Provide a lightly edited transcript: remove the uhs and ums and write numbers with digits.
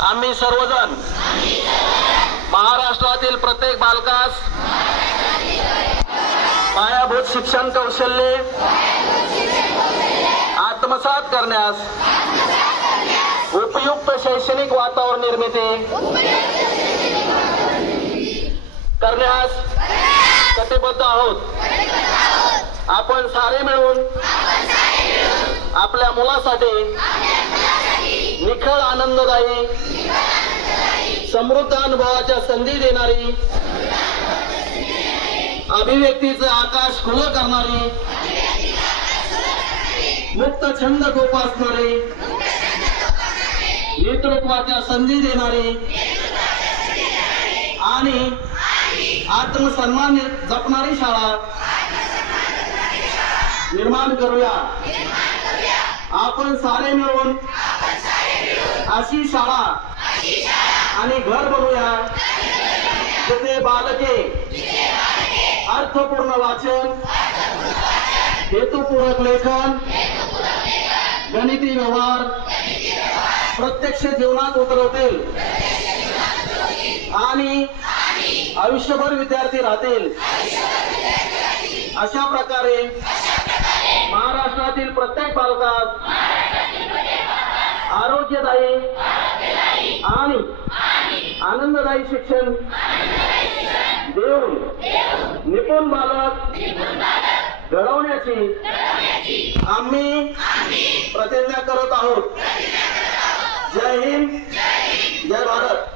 आम्ही सर्वजण महाराष्ट्रातील प्रत्येक बालकास पायाभूत शिक्षण कौशल्ये आत्मसात करण्यास उपयुक्त शैक्षणिक वातावरण निर्मिती करण्यास कटिबद्ध आहोत। आपण सारे मिळून आपल्या मुलासाठी निखळ आनंददायी समृद्ध अनुभवाच्या संधी देणारी अभिव्यक्तीचे आकाश खुलं करणारी मुक्त छंद जोपासणारी नेतृत्वाच्या संधी देणारी आणि आत्मसन्मान जपणारी शाळा निर्माण करूया। आपण सारे मिळून अशी शाळा आणि घर बनवूया जिथे बालके अर्थपूर्ण वाचन, हेतुपूरक लेखन, गणिती व्यवहार प्रत्यक्ष जीवनात उतरवतील आणि आयुष्यभर विद्यार्थी राहतील। अशा प्रकारे महाराष्ट्रातील प्रत्येक बालकास आरोग्यदायी आणि आनंददायी शिक्षण देऊन निपुण बालक घडवण्याची आम्ही प्रतिज्ञा करत आहोत। जय हिंद, जय भारत।